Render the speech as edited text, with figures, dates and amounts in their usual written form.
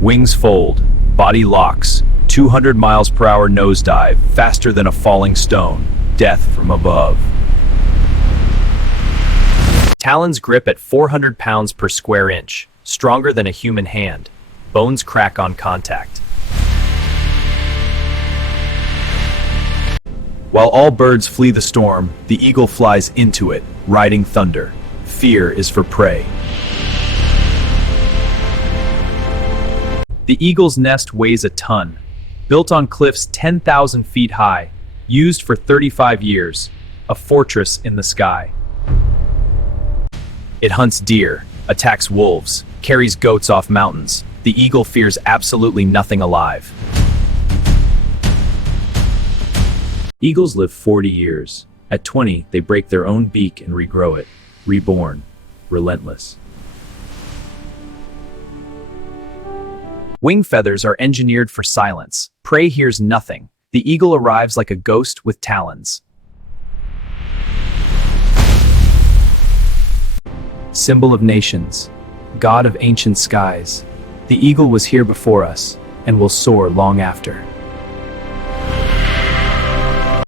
Wings fold, body locks, 200 miles per hour nosedive, faster than a falling stone, death from above. Talons grip at 400 pounds per square inch, stronger than a human hand. Bones crack on contact. While all birds flee the storm, the eagle flies into it, riding thunder. Fear is for prey. The eagle's nest weighs a ton, built on cliffs 10,000 feet high, used for 35 years, a fortress in the sky. It hunts deer, attacks wolves, carries goats off mountains. The eagle fears absolutely nothing alive. Eagles live 40 years. At 20, they break their own beak and regrow it. Reborn. Relentless. Wing feathers are engineered for silence. Prey hears nothing. The eagle arrives like a ghost with talons. Symbol of nations. God of ancient skies. The eagle was here before us and will soar long after.